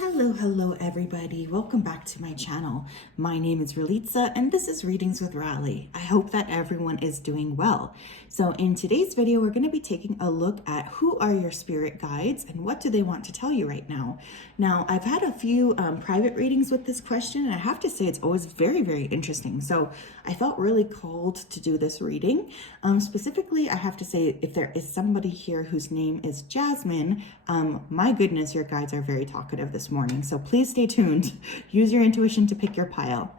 Hello everybody. Welcome back to my channel. My name is Ralitza and this is Readings with Rally. I hope that everyone is doing well. So in today's video, we're going to be taking a look at who are your spirit guides and what do they want to tell you right now. Now, I've had a few private readings with this question and I have to say it's always very interesting. So I felt really called to do this reading. Specifically, I have to say if there is somebody here whose name is Jasmine, my goodness, your guides are very talkative this morning. So please stay tuned. Use your intuition to pick your pile.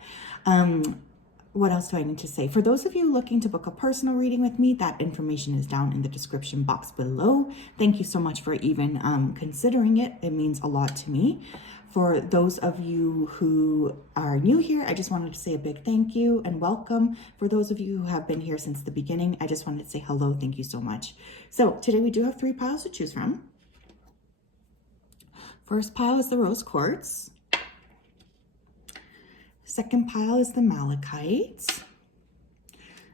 What else do I need to say? For those of you looking to book a personal reading with me, that information is down in the description box below. Thank you so much for even considering it. It means a lot to me. For those of you who are new here, I just wanted to say a big thank you and welcome. For those of you who have been here since the beginning, I just wanted to say hello. Thank you so much. So today we do have 3 piles to choose from. First pile is the rose quartz. Second pile is the malachite.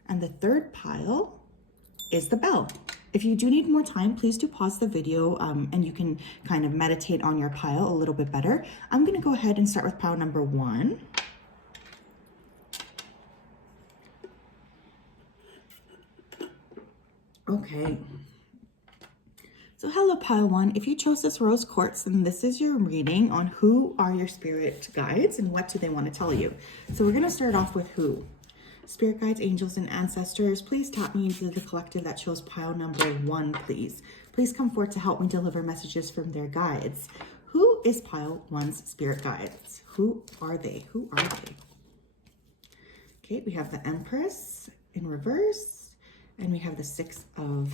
And the third pile is the bell. If you do need more time, please do pause the video and you can kind of meditate on your pile a little bit better. I'm going to go ahead and start with pile number 1. Okay. So hello pile 1, if you chose this rose quartz, then this is your reading on who are your spirit guides and what do they want to tell you. So we're going to start off with who. Spirit guides, angels, and ancestors, please tap me into the collective that chose pile number 1, please. Please come forward to help me deliver messages from their guides. Who is pile 1's spirit guides? Who are they? Who are they? Okay, we have the Empress in reverse, and we have the 6 of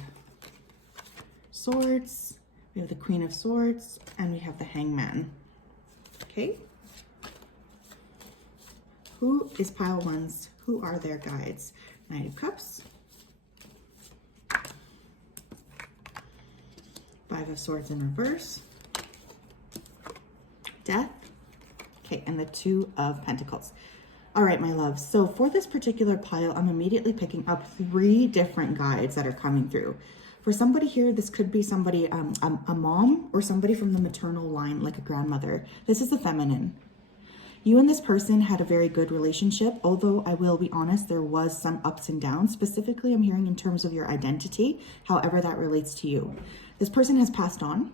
Swords, we have the Queen of Swords, and we have the Hangman. Okay. Who is pile 1's? Who are their guides? Knight of Cups, 5 of Swords in reverse, Death, okay, and the 2 of Pentacles. All right, my loves. So for this particular pile, I'm immediately picking up 3 different guides that are coming through. For somebody here, this could be somebody, a mom or somebody from the maternal line, like a grandmother. This is the feminine. You and this person had a very good relationship, although I will be honest, there was some ups and downs. Specifically, I'm hearing in terms of your identity, however that relates to you. This person has passed on.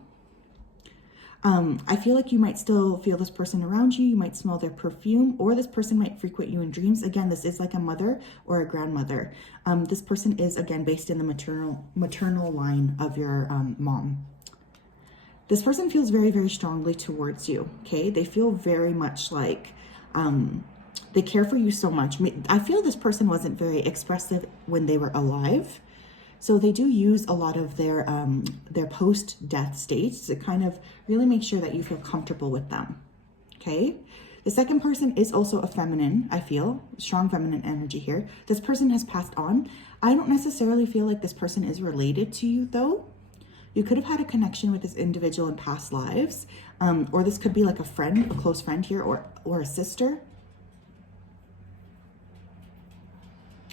I feel like you might still feel this person around you. You might smell their perfume, or this person might frequent you in dreams. Again, this is like a mother or a grandmother. This person is, again, based in the maternal line of your mom. This person feels very strongly towards you, okay? They feel very much like they care for you so much. I feel this person wasn't very expressive when they were alive. So they do use a lot of their post-death states to kind of really make sure that you feel comfortable with them, okay? The second person is also a feminine, I feel. Strong feminine energy here. This person has passed on. I don't necessarily feel like this person is related to you, though. You could have had a connection with this individual in past lives, or this could be like a friend, a close friend here, or a sister.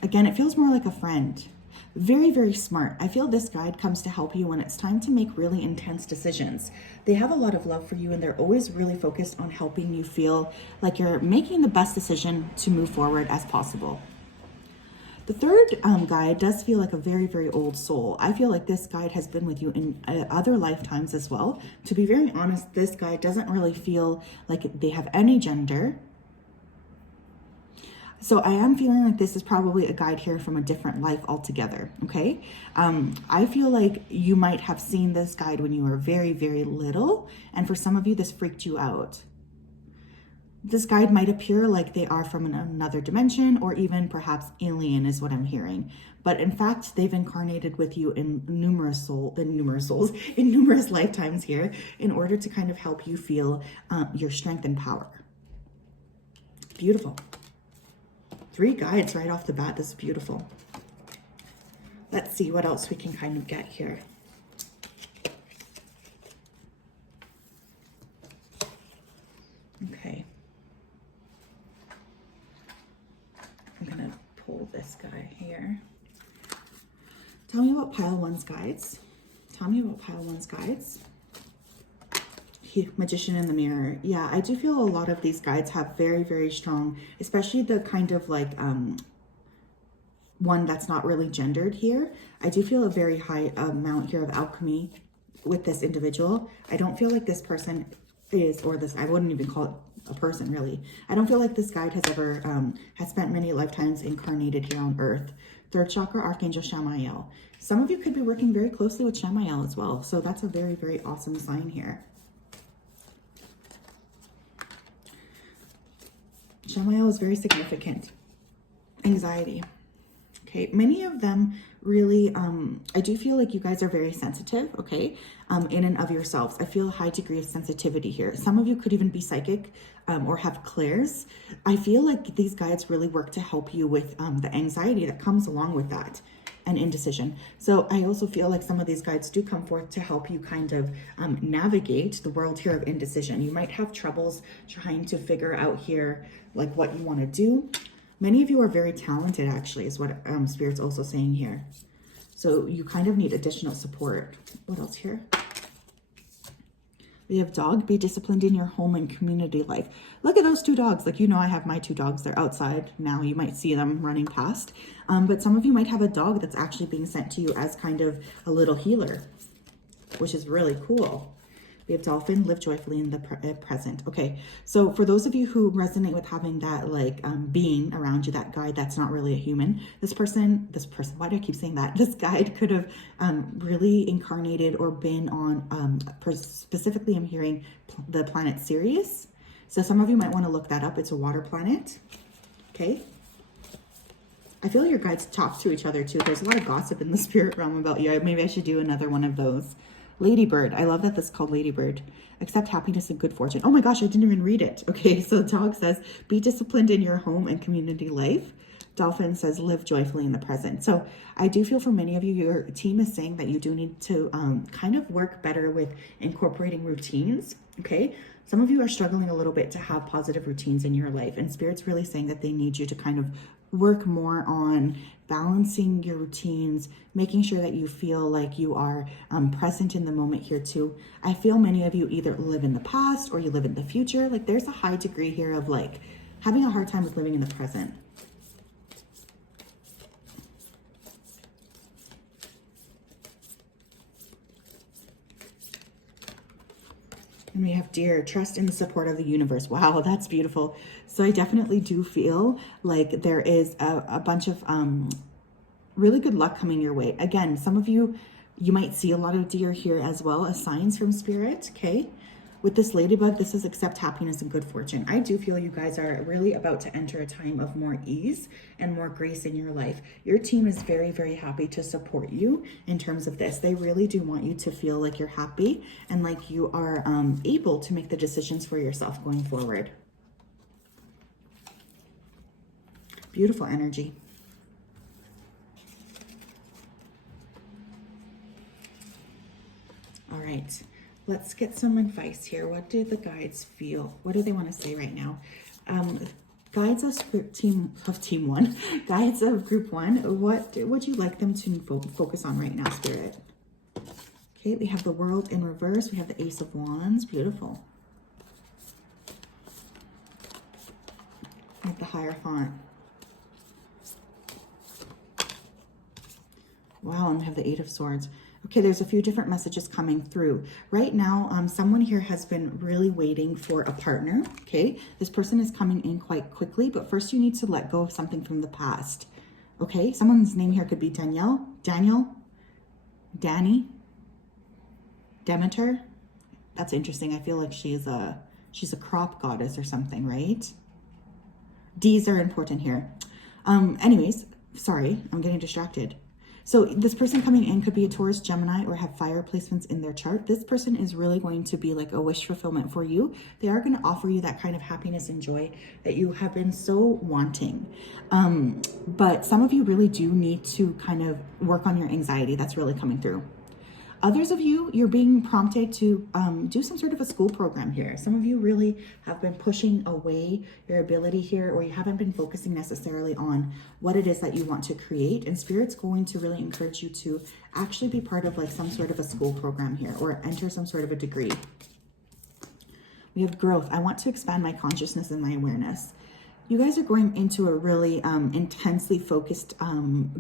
Again, it feels more like a friend. Very smart. I feel this guide comes to help you when it's time to make really intense decisions. They have a lot of love for you and they're always really focused on helping you feel like you're making the best decision to move forward as possible. The third guide does feel like a very old soul. I feel like this guide has been with you in other lifetimes as well. To be very honest, this guide doesn't really feel like they have any gender. So I am feeling like this is probably a guide here from a different life altogether, okay? I feel like you might have seen this guide when you were very little, and for some of you, this freaked you out. This guide might appear like they are from another dimension or even perhaps alien is what I'm hearing. But in fact, they've incarnated with you in numerous lifetimes here in order to kind of help you feel your strength and power. Beautiful. 3 guides right off the bat. This is beautiful. Let's see what else we can kind of get here. Okay. I'm going to pull this guy here. Tell me about pile 1's guides. Tell me about pile 1's guides. Magician in the Mirror. Yeah, I do feel a lot of these guides have very, very strong, especially the kind of like one that's not really gendered here. I do feel a very high amount here of alchemy with this individual. I don't feel like this person is, or this, I wouldn't even call it a person really. I don't feel like this guide has ever, has spent many lifetimes incarnated here on earth. Third chakra, Archangel Shamael. Some of you could be working very closely with Shamael as well. So that's a very, very awesome sign here. Shamael is very significant. Anxiety. Okay, many of them really, I do feel like you guys are very sensitive, okay, in and of yourselves. I feel a high degree of sensitivity here. Some of you could even be psychic or have clairs. I feel like these guides really work to help you with the anxiety that comes along with that and indecision. So I also feel like some of these guides do come forth to help you kind of navigate the world here of indecision. You might have troubles trying to figure out here like what you want to do. Many of you are very talented, actually, is what Spirit's also saying here. So you kind of need additional support. What else here? We have dog. Be disciplined in your home and community life. Look at those two dogs. Like, you know, I have my two dogs. They're outside now. You might see them running past. But some of you might have a dog that's actually being sent to you as kind of a little healer, which is really cool. We have dolphin, live joyfully in the present. Okay, so for those of you who resonate with having that like being around you, that guide that's not really a human, this person, why do I keep saying that? This guide could have really incarnated or been on, specifically I'm hearing the planet Sirius. So some of you might want to look that up. It's a water planet, okay? I feel your guides talk to each other too. There's a lot of gossip in the spirit realm about you. Maybe I should do another one of those. Ladybird. I love that this is called Ladybird. Accept happiness and good fortune. Oh my gosh, I didn't even read it. Okay, so the dog says, be disciplined in your home and community life. Dolphin says, live joyfully in the present. So I do feel for many of you, your team is saying that you do need to kind of work better with incorporating routines, okay? Some of you are struggling a little bit to have positive routines in your life, and Spirit's really saying that they need you to kind of work more on balancing your routines, making sure that you feel like you are present in the moment here too. I feel many of you either live in the past or you live in the future. Like there's a high degree here of like having a hard time with living in the present. And we have deer, trust in the support of the universe. Wow, that's beautiful. So I definitely do feel like there is a bunch of really good luck coming your way. Again, some of you, you might see a lot of deer here as well as signs from Spirit, okay? With this ladybug, this is accept happiness and good fortune. I do feel you guys are really about to enter a time of more ease and more grace in your life. Your team is very, very happy to support you in terms of this. They really do want you to feel like you're happy and like you are able to make the decisions for yourself going forward. Beautiful energy. All right. Let's get some advice here. What do the guides feel? What do they want to say right now? Guides of team one, guides of group one, what would you like them to focus on right now, Spirit? Okay, we have the World in reverse. We have the Ace of Wands. Beautiful. We have the Hierophant. Wow, and we have the Eight of Swords. Okay, there's a few different messages coming through. Right now, someone here has been really waiting for a partner, okay? This person is coming in quite quickly, but first you need to let go of something from the past, okay? Someone's name here could be Danielle, Daniel, Danny, Demeter. That's interesting. I feel like she's a crop goddess or something, right? D's are important here. Anyways, sorry, I'm getting distracted. So this person coming in could be a Taurus, Gemini, or have fire placements in their chart. This person is really going to be like a wish fulfillment for you. They are going to offer you that kind of happiness and joy that you have been so wanting. But some of you really do need to kind of work on your anxiety. That's really coming through. Others of you, you're being prompted to do some sort of a school program here. Some of you really have been pushing away your ability here, or you haven't been focusing necessarily on what it is that you want to create. And Spirit's going to really encourage you to actually be part of like some sort of a school program here, or enter some sort of a degree. We have growth. I want to expand my consciousness and my awareness. You guys are going into a really intensely focused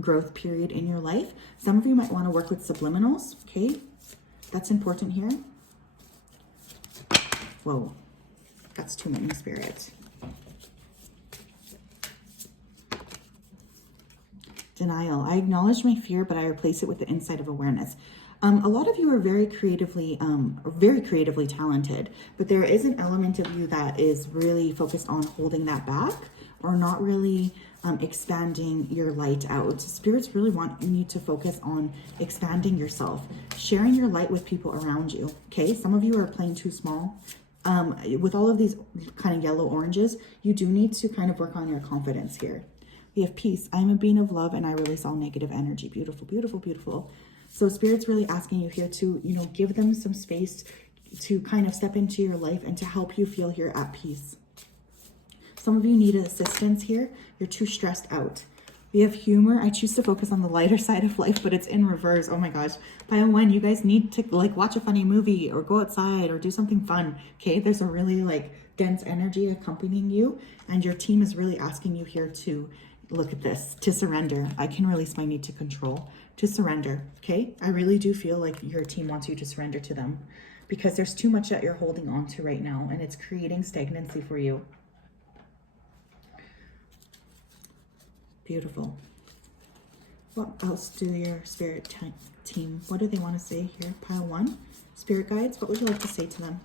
growth period in your life. Some of you might want to work with subliminals, okay? That's important here. Whoa, that's too many spirits. Denial. I acknowledge my fear, but I replace it with the insight of awareness. A lot of you are very creatively talented, but there is an element of you that is really focused on holding that back or not really expanding your light out. Spirits really want you to focus on expanding yourself, sharing your light with people around you. Okay, some of you are playing too small. With all of these kind of yellow oranges, you do need to kind of work on your confidence here. We have peace. I am a being of love and I release all negative energy. Beautiful, beautiful, beautiful. So Spirit's really asking you here to, you know, give them some space to kind of step into your life and to help you feel here at peace. Some of you need assistance here. You're too stressed out. We have humor. I choose to focus on the lighter side of life, but it's in reverse. Oh my gosh. Pile 1, you guys need to like watch a funny movie or go outside or do something fun. Okay. There's a really like dense energy accompanying you and your team is really asking you here to look at this, to surrender. I can release my need to control, to surrender. Okay. I really do feel like your team wants you to surrender to them because there's too much that you're holding on to right now and it's creating stagnancy for you. Beautiful. What else do your spirit team, what do they want to say here? Pile 1, spirit guides, what would you like to say to them?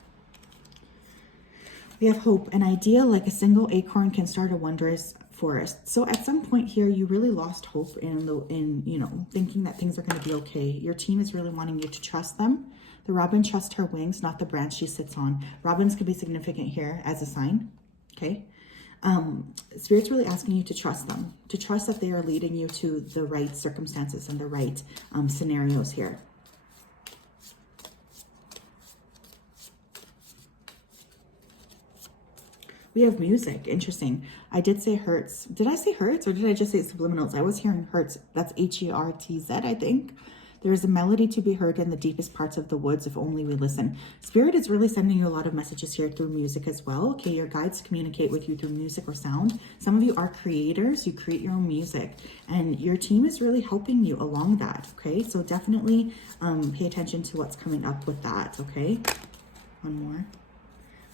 We have hope. An idea like a single acorn can start a wondrous forest. So at some point here, you really lost hope in you know, thinking that things are going to be okay. Your team is really wanting you to trust them. The robin trusts her wings, not the branch she sits on. Robins could be significant here as a sign. Okay. Spirit's really asking you to trust them, to trust that they are leading you to the right circumstances and the right scenarios here. We have music. Interesting. I did say hertz. Did I say hertz or did I just say subliminals? I was hearing hertz. That's H-E-R-T-Z, I think. There is a melody to be heard in the deepest parts of the woods if only we listen. Spirit is really sending you a lot of messages here through music as well. Okay, your guides communicate with you through music or sound. Some of you are creators. You create your own music and your team is really helping you along that. Okay, so definitely pay attention to what's coming up with that. Okay, one more.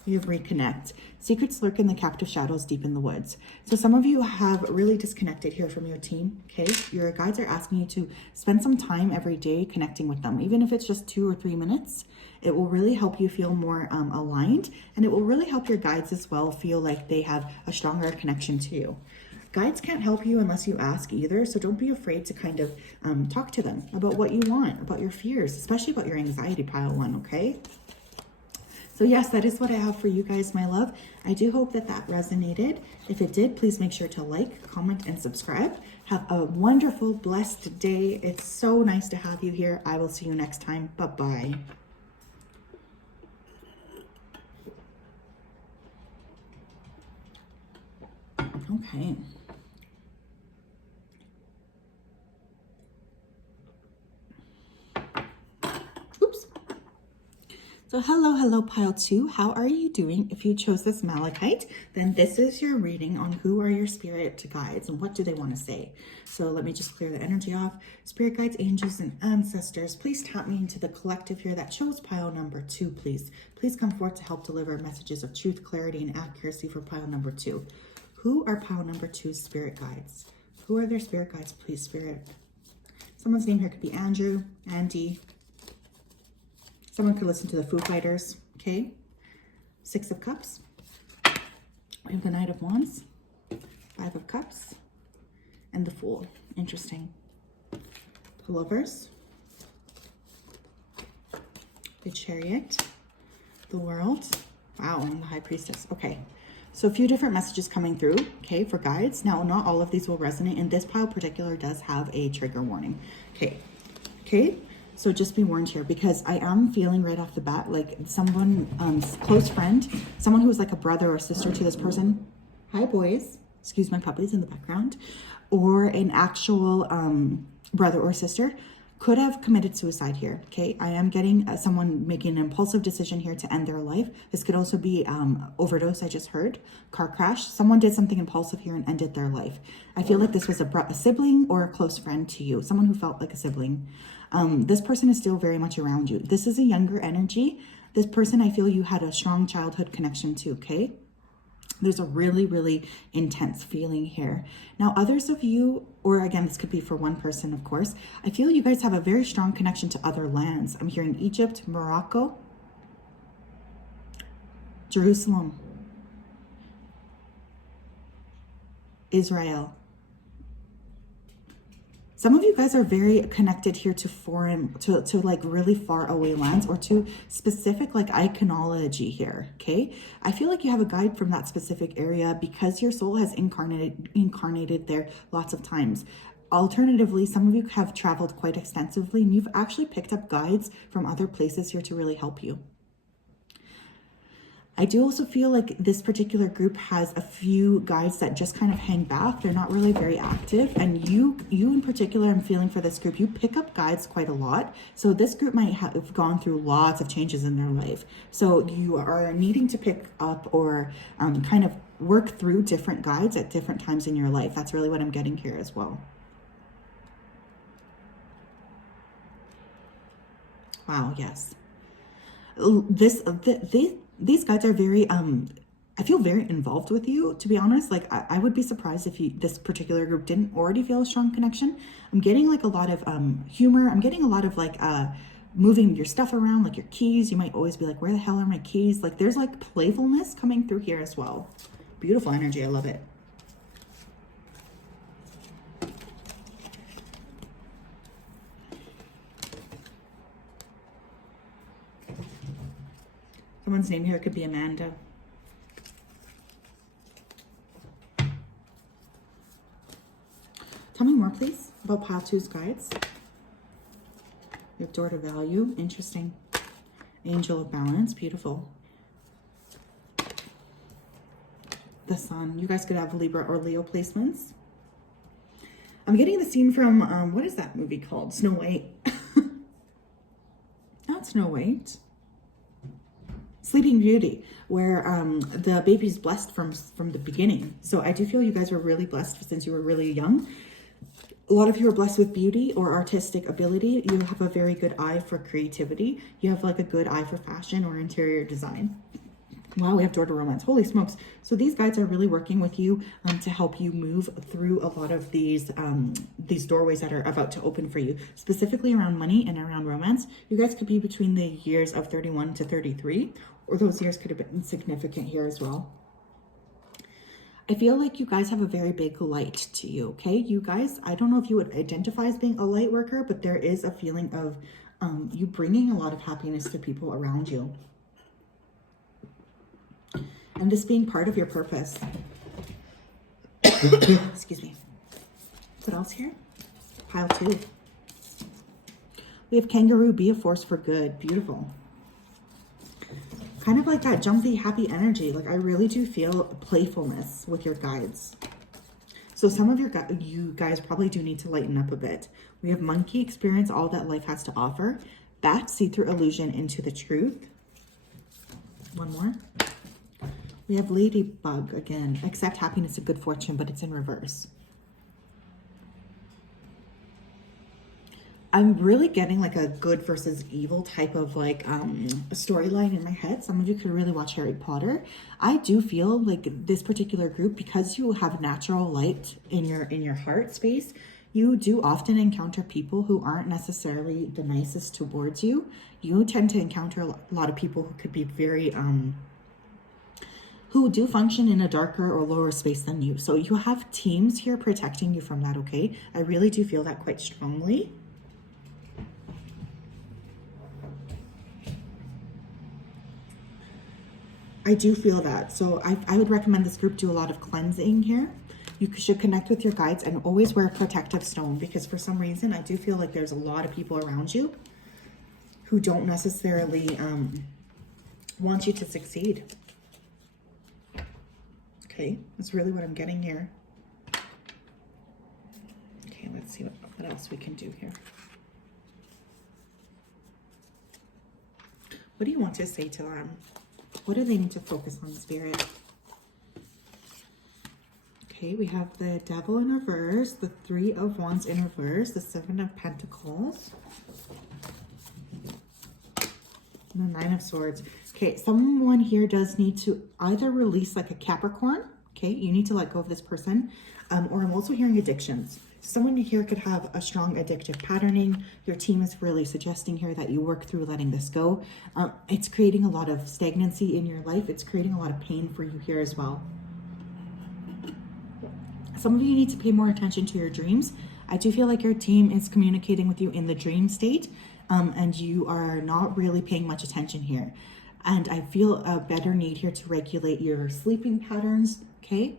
You have reconnect. Secrets lurk in the captive shadows deep in the woods. So some of you have really disconnected here from your team. Okay, your guides are asking you to spend some time every day connecting with them, even if it's just 2 or 3 minutes. It will really help you feel more aligned, and it will really help your guides as well feel like they have a stronger connection to you. Guides can't help you unless you ask either, so don't be afraid to kind of talk to them about what you want, about your fears, especially about your anxiety, pile 1. Okay. So yes, that is what I have for you guys, my love. I do hope that that resonated. If it did, please make sure to like, comment, and subscribe. Have a wonderful, blessed day. It's so nice to have you here. I will see you next time. Bye-bye. Okay. So hello, pile 2. How are you doing? If you chose this malachite, then this is your reading on who are your spirit guides and what do they want to say. So let me just clear the energy off. Spirit guides, angels, and ancestors, please tap me into the collective here that chose pile number 2, please. Please come forth to help deliver messages of truth, clarity, and accuracy for pile number 2. Who are pile number 2's spirit guides? Who are their spirit guides, please, spirit? Someone's name here could be Andrew, Andy. Someone could listen to the Foo Fighters, okay? 6 of Cups. We have the Knight of Wands, 5 of Cups, and the Fool. Interesting. The Lovers, the Chariot, the World. Wow, and the High Priestess. Okay, so a few different messages coming through, okay, for guides. Now, not all of these will resonate, and this pile in particular does have a trigger warning. Okay. So just be warned here because I am feeling right off the bat like someone, close friend, someone who was like a brother or sister to this person. Hi, boys. Excuse my puppies in the background. Or an actual brother or sister could have committed suicide here. Okay, I am getting someone making an impulsive decision here to end their life. This could also be overdose. I just heard car crash. Someone did something impulsive here and ended their life. I feel like this was a sibling or a close friend to you, someone who felt like a sibling. This person is still very much around you. This is a younger energy. This person, I feel you had a strong childhood connection to. Okay, there's a really, really intense feeling here. Now, others of you, or again, this could be for one person, of course, I feel you guys have a very strong connection to other lands. I'm hearing Egypt, Morocco, Jerusalem, Israel. Some of you guys are very connected here to foreign, to like really far away lands, or to specific like iconology here, okay? I feel like you have a guide from that specific area because your soul has incarnated there lots of times. Alternatively, some of you have traveled quite extensively and you've actually picked up guides from other places here to really help you. I do also feel like this particular group has a few guides that just kind of hang back. They're not really very active. And you in particular, I'm feeling for this group, you pick up guides quite a lot. So this group might have gone through lots of changes in their life. So you are needing to pick up or kind of work through different guides at different times in your life. That's really what I'm getting here as well. Wow, yes. These guides are very, I feel very involved with you, to be honest. Like, I would be surprised if this particular group didn't already feel a strong connection. I'm getting like a lot of humor. I'm getting a lot of like moving your stuff around, like your keys. You might always be like, where the hell are my keys? Like, there's like playfulness coming through here as well. Beautiful energy. I love it. Someone's name here could be Amanda. Tell me more, please, about Pile 2's guides. We have Door to Value. Interesting. Angel of Balance. Beautiful. The Sun. You guys could have Libra or Leo placements. I'm getting the scene from, what is that movie called? Snow White. Not Snow White. Sleeping Beauty, where the baby's blessed from the beginning. So I do feel you guys were really blessed since you were really young. A lot of you are blessed with beauty or artistic ability. You have a very good eye for creativity. You have like a good eye for fashion or interior design. Wow, we have Door to Romance. Holy smokes. So these guides are really working with you to help you move through a lot of these doorways that are about to open for you, specifically around money and around romance. You guys could be between the years of 31 to 33, or those years could have been significant here as well. I feel like you guys have a very big light to you, okay? You guys, I don't know if you would identify as being a light worker, but there is a feeling of you bringing a lot of happiness to people around you. And this being part of your purpose. Excuse me. What else here? Pile 2. We have Kangaroo, be a force for good. Beautiful. Kind of like that jumpy, happy energy. Like, I really do feel playfulness with your guides. So some of you guys probably do need to lighten up a bit. We have Monkey, experience all that life has to offer. Bat, see through illusion into the truth. One more. We have Ladybug again. Accept happiness and good fortune, but it's in reverse. I'm really getting like a good versus evil type of like a storyline in my head. Some of you could really watch Harry Potter. I do feel like this particular group, because you have natural light in your heart space, you do often encounter people who aren't necessarily the nicest towards you. You tend to encounter a lot of people who could be very who do function in a darker or lower space than you. So you have teams here protecting you from that, okay? I really do feel that quite strongly. I do feel that. So I would recommend this group do a lot of cleansing here. You should connect with your guides and always wear a protective stone, because for some reason, I do feel like there's a lot of people around you who don't necessarily want you to succeed. Okay, that's really what I'm getting here. Okay, let's see what else we can do here. What do you want to say to them? What do they need to focus on, Spirit? Okay, we have the Devil in reverse, the Three of Wands in reverse, the Seven of Pentacles, and the Nine of Swords. Okay, someone here does need to either release like a Capricorn. Okay, you need to let go of this person. Or I'm also hearing addictions. Someone here could have a strong addictive patterning. Your team is really suggesting here that you work through letting this go. It's creating a lot of stagnancy in your life. It's creating a lot of pain for you here as well. Some of you need to pay more attention to your dreams. I do feel like your team is communicating with you in the dream state, and you are not really paying much attention here. And I feel a better need here to regulate your sleeping patterns, okay?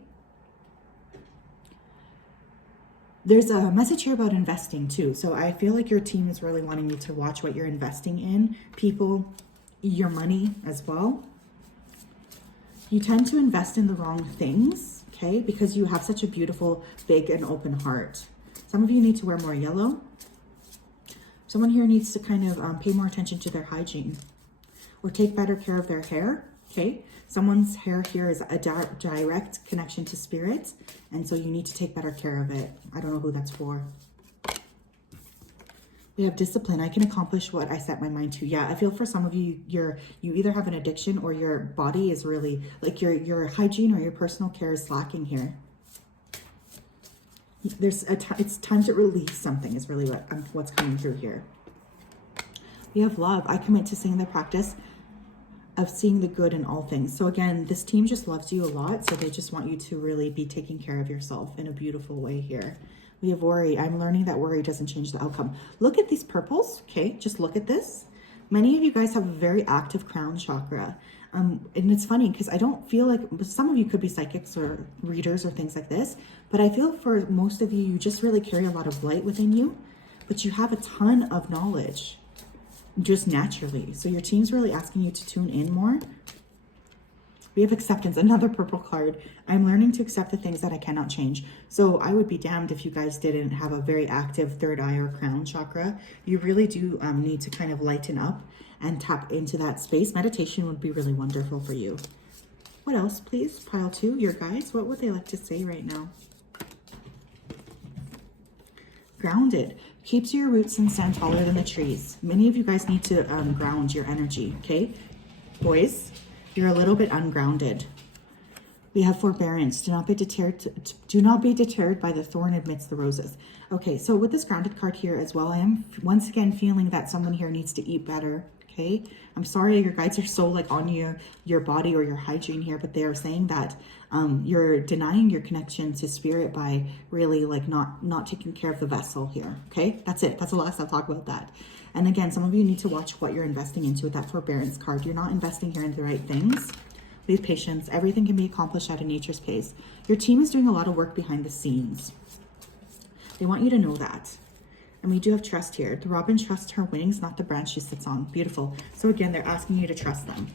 There's a message here about investing too. So I feel like your team is really wanting you to watch what you're investing in, people, your money as well. You tend to invest in the wrong things, okay? Because you have such a beautiful, big and open heart. Some of you need to wear more yellow. Someone here needs to kind of pay more attention to their hygiene or take better care of their hair, okay? Someone's hair here is a direct connection to spirit, and so you need to take better care of it. I don't know who that's for. We have discipline. I can accomplish what I set my mind to. Yeah, I feel for some of you, you either have an addiction or your body is really, like your hygiene or your personal care is lacking here. It's time to release something is really what's coming through here. We have love. I commit to seeing the practice of seeing the good in all things. So again, this team just loves you a lot. So they just want you to really be taking care of yourself in a beautiful way here. We have worry. I'm learning that worry doesn't change the outcome. Look at these purples. Okay, just look at this. Many of you guys have a very active crown chakra. And it's funny because I don't feel like, some of you could be psychics or readers or things like this, but I feel for most of you, you just really carry a lot of light within you, but you have a ton of knowledge just naturally. So your team's really asking you to tune in more. We have acceptance, another purple card. I'm learning to accept the things that I cannot change. So I would be damned if you guys didn't have a very active third eye or crown chakra. You really do need to kind of lighten up and tap into that space. Meditation would be really wonderful for you. What else, please? Pile 2, your guides. What would they like to say right now? Grounded. Keeps your roots and stand taller than the trees. Many of you guys need to ground your energy, okay? Boys, you're a little bit ungrounded. We have forbearance. Do not be deterred by the thorn amidst the roses. Okay, so with this grounded card here as well, I am once again feeling that someone here needs to eat better. Okay, I'm sorry your guides are so like on your body or your hygiene here, but they are saying that you're denying your connection to spirit by really like not taking care of the vessel here. Okay, that's it. That's the last I'll talk about that. And again, some of you need to watch what you're investing into with that forbearance card. You're not investing here in the right things. With patience, everything can be accomplished at a nature's pace. Your team is doing a lot of work behind the scenes. They want you to know that. And we do have trust here. The robin trusts her wings, not the branch she sits on. Beautiful. So again, they're asking you to trust them.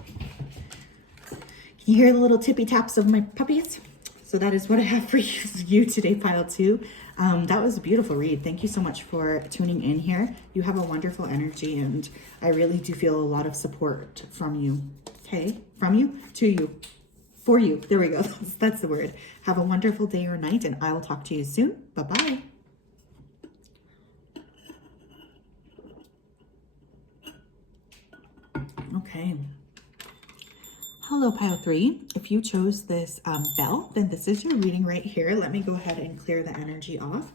Can you hear the little tippy taps of my puppies? So that is what I have for you today, pile 2. That was a beautiful read. Thank you so much for tuning in here. You have a wonderful energy, and I really do feel a lot of support from you. Okay, from you to you, for you. There we go. That's the word. Have a wonderful day or night, and I will talk to you soon. Bye-bye. Okay. Hello, pile 3. If you chose this bell, then this is your reading right here. Let me go ahead and clear the energy off.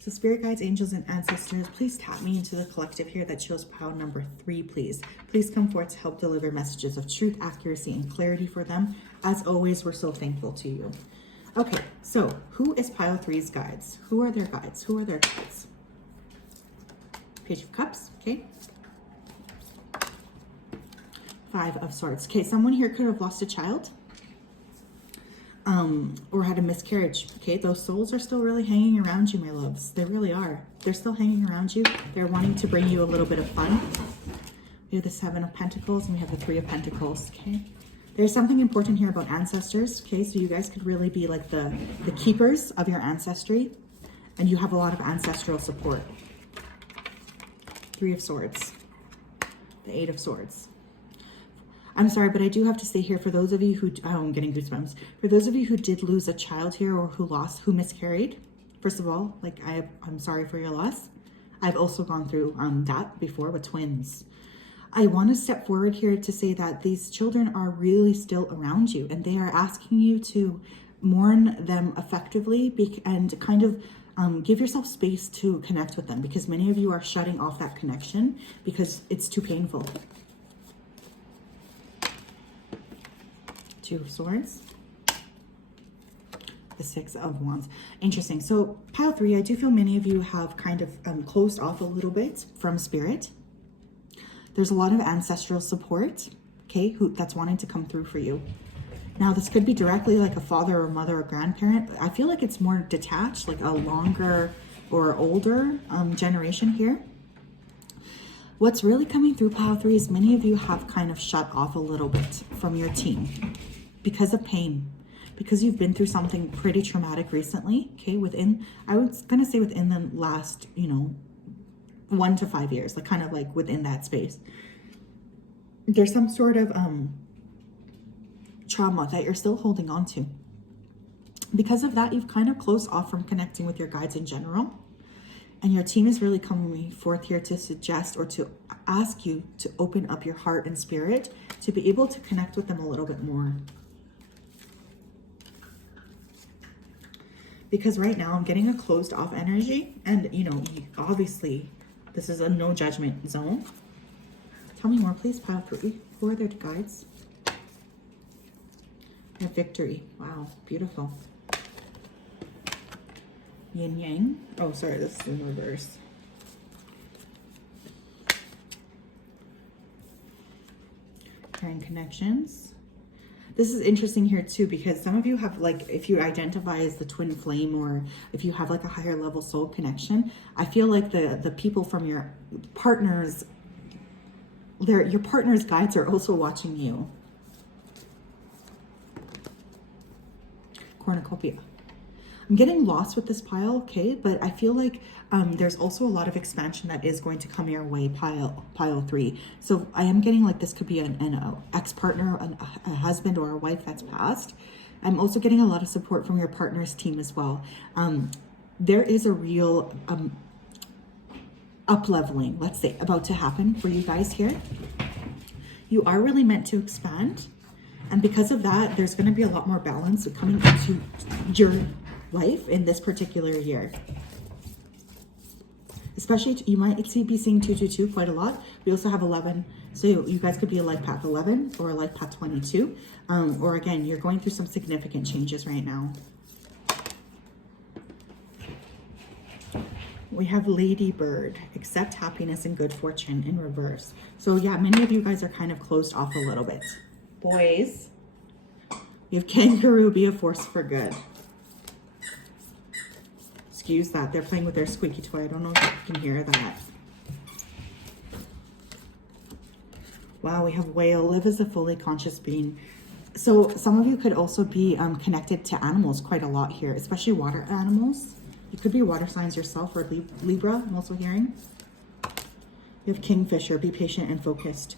So spirit guides, angels, and ancestors, please tap me into the collective here that chose pile number 3, please. Please come forth to help deliver messages of truth, accuracy, and clarity for them. As always, we're so thankful to you. Okay, so who is pile 3's guides? Who are their guides? Who are their guides? Page of Cups, okay. 5 of Swords. Okay, someone here could have lost a child or had a miscarriage. Okay, those souls are still really hanging around you, my loves. They really are. They're still hanging around you. They're wanting to bring you a little bit of fun. We have the 7 of Pentacles and we have the 3 of Pentacles, okay? There's something important here about ancestors, okay? So you guys could really be like the keepers of your ancestry, and you have a lot of ancestral support. 3 of Swords. The 8 of Swords. I'm sorry, but I do have to say here, for those of you who, oh, I'm getting goosebumps. For those of you who did lose a child here, or who miscarried, first of all, like I'm sorry for your loss. I've also gone through that before with twins. I want to step forward here to say that these children are really still around you, and they are asking you to mourn them effectively and kind of give yourself space to connect with them, because many of you are shutting off that connection because it's too painful. Two of Swords. The Six of Wands. Interesting. So pile 3, I do feel many of you have kind of closed off a little bit from spirit. There's a lot of ancestral support, okay, that's wanting to come through for you. Now, this could be directly like a father or mother or grandparent. I feel like it's more detached, like a longer or older generation here. What's really coming through pile 3 is many of you have kind of shut off a little bit from your team because of pain, because you've been through something pretty traumatic recently, okay, I was going to say within the last, 1 to 5 years, like kind of like within that space. There's some sort of trauma that you're still holding on to. Because of that, you've kind of closed off from connecting with your guides in general. And your team is really coming forth here to suggest or to ask you to open up your heart and spirit to be able to connect with them a little bit more. Because right now I'm getting a closed off energy, and obviously this is a no judgment zone. Tell me more, please, pile 3. Who are their guides? A victory. Wow, beautiful. Yin Yang. Oh, sorry, this is in reverse. Caring connections. This is interesting here too, because some of you have, like, if you identify as the twin flame, or if you have like a higher level soul connection, I feel like the people from your partners, your partner's guides are also watching you. Cornucopia. I'm getting lost with this pile, okay, but I feel like there's also a lot of expansion that is going to come your way, pile 3. So I am getting like this could be an ex-partner, a husband or a wife that's passed. I'm also getting a lot of support from your partner's team as well. There is a real up-leveling, let's say, about to happen for you guys here. You are really meant to expand. And because of that, there's going to be a lot more balance coming into your life in this particular year. Especially, you might be seeing 222 quite a lot. We also have 11. So you guys could be a life path 11 or a life path 22. Or again, you're going through some significant changes right now. We have Ladybird, accept happiness and good fortune in reverse. So yeah, many of you guys are kind of closed off a little bit. Boys, you have Kangaroo, be a force for good. Excuse that, they're playing with their squeaky toy. I don't know if you can hear that. Wow, we have Whale, live as a fully conscious being. So some of you could also be connected to animals quite a lot here, especially water animals. You could be water signs yourself, or Libra, I'm also hearing. You have Kingfisher, be patient and focused.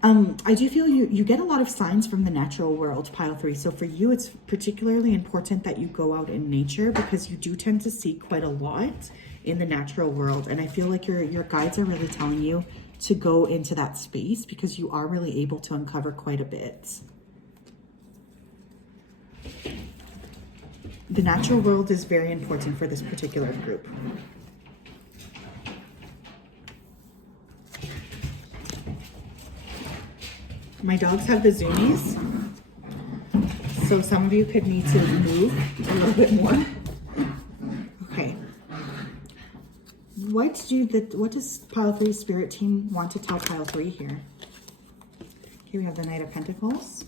I do feel you get a lot of signs from the natural world, pile 3. So for you, it's particularly important that you go out in nature, because you do tend to see quite a lot in the natural world. And I feel like your guides are really telling you to go into that space, because you are really able to uncover quite a bit. The natural world is very important for this particular group. My dogs have the zoomies, so some of you could need to move a little bit more. Okay. What does pile 3 spirit team want to tell pile 3 here? Okay, we have the Knight of Pentacles.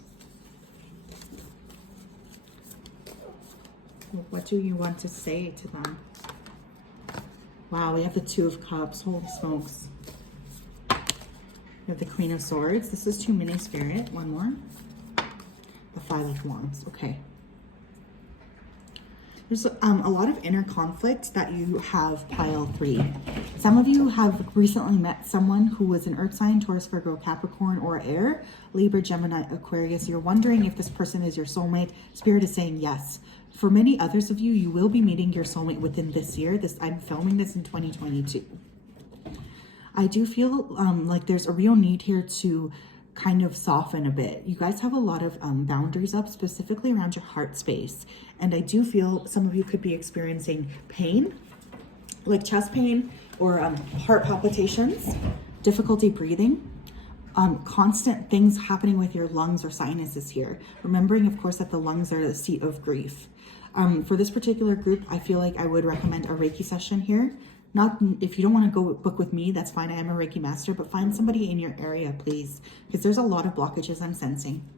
What do you want to say to them? Wow, we have the Two of Cups. Holy smokes. We have the Queen of Swords. This is too many, Spirit. One more. The Five of Wands. Okay. There's a lot of inner conflict that you have, pile 3. Some of you have recently met someone who was an earth sign, Taurus, Virgo, Capricorn, or air, Libra, Gemini, Aquarius. You're wondering if this person is your soulmate. Spirit is saying yes. For many others of you, you will be meeting your soulmate within this year. I'm filming this in 2022. I do feel like there's a real need here to kind of soften a bit. You guys have a lot of boundaries up, specifically around your heart space. And I do feel some of you could be experiencing pain, like chest pain or heart palpitations, difficulty breathing, constant things happening with your lungs or sinuses here. Remembering, of course, that the lungs are the seat of grief. For this particular group, I feel like I would recommend a Reiki session here. Not if you don't want to go book with me, that's fine. I am a Reiki master, but find somebody in your area, please, because there's a lot of blockages I'm sensing.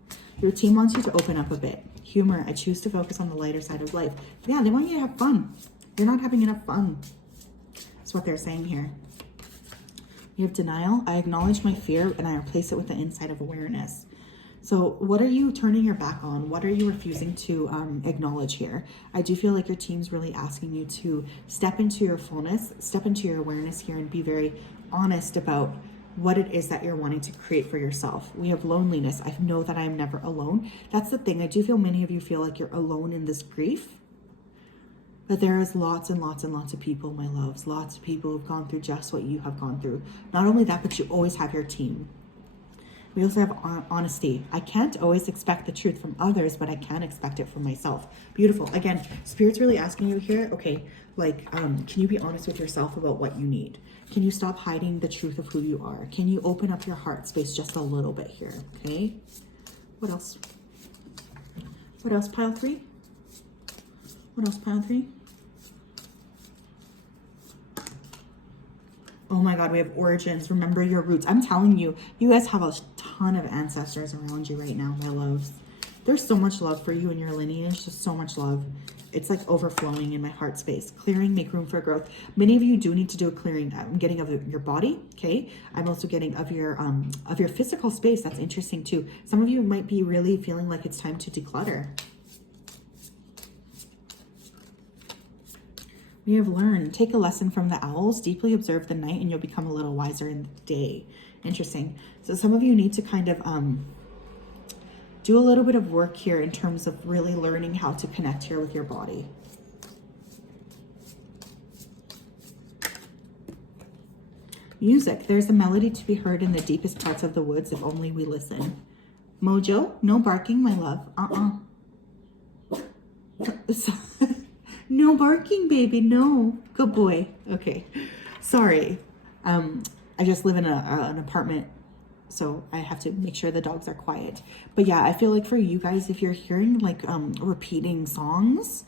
Your team wants you to open up a bit. Humor. I choose to focus on the lighter side of life. Yeah, they want you to have fun. You're not having enough fun. That's what they're saying here. You have denial. I acknowledge my fear and I replace it with the insight of awareness. So what are you turning your back on? What are you refusing to acknowledge here? I do feel like your team's really asking you to step into your fullness, step into your awareness here, and be very honest about what it is that you're wanting to create for yourself. We have loneliness. I know that I am never alone. That's the thing. I do feel many of you feel like you're alone in this grief. But there is lots and lots and lots of people, my loves. Lots of people who've gone through just what you have gone through. Not only that, but you always have your team. We also have honesty. I can't always expect the truth from others, but I can expect it from myself. Beautiful. Again, Spirit's really asking you here, okay, like, can you be honest with yourself about what you need? Can you stop hiding the truth of who you are? Can you open up your heart space just a little bit here, okay? What else? What else, pile 3? What else, pile 3? Oh my God, we have origins. Remember your roots. I'm telling you, you guys have a ton of ancestors around you right now, my loves. There's so much love for you in your lineage, just so much love. It's like overflowing in my heart space. Clearing, make room for growth. Many of you do need to do a clearing. I'm getting of your body, okay? I'm also getting of your physical space. That's interesting too. Some of you might be really feeling like it's time to declutter. We have learned. Take a lesson from the owls. Deeply observe the night and you'll become a little wiser in the day. Interesting. So some of you need to kind of do a little bit of work here in terms of really learning how to connect here with your body. Music. There's a melody to be heard in the deepest parts of the woods if only we listen. Mojo. No barking, my love. No barking, baby. No. Good boy. Okay. Sorry. I just live in an apartment, so I have to make sure the dogs are quiet. But yeah, I feel like for you guys, if you're hearing like repeating songs,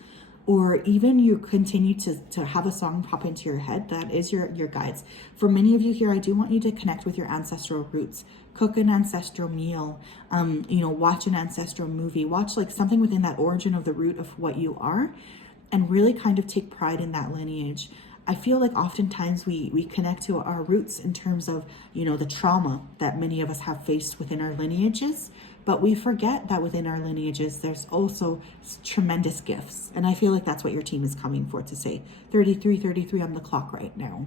or even you continue to have a song pop into your head, that is your guides. For many of you here, I do want you to connect with your ancestral roots. Cook an ancestral meal, watch an ancestral movie, watch like something within that origin of the root of what you are, and really kind of take pride in that lineage. I feel like oftentimes we connect to our roots in terms of, the trauma that many of us have faced within our lineages, but we forget that within our lineages, there's also tremendous gifts. And I feel like that's what your team is coming for, to say 33 on the clock right now.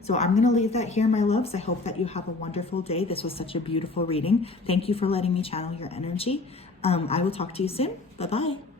So I'm going to leave that here, my loves. I hope that you have a wonderful day. This was such a beautiful reading. Thank you for letting me channel your energy. I will talk to you soon. Bye-bye.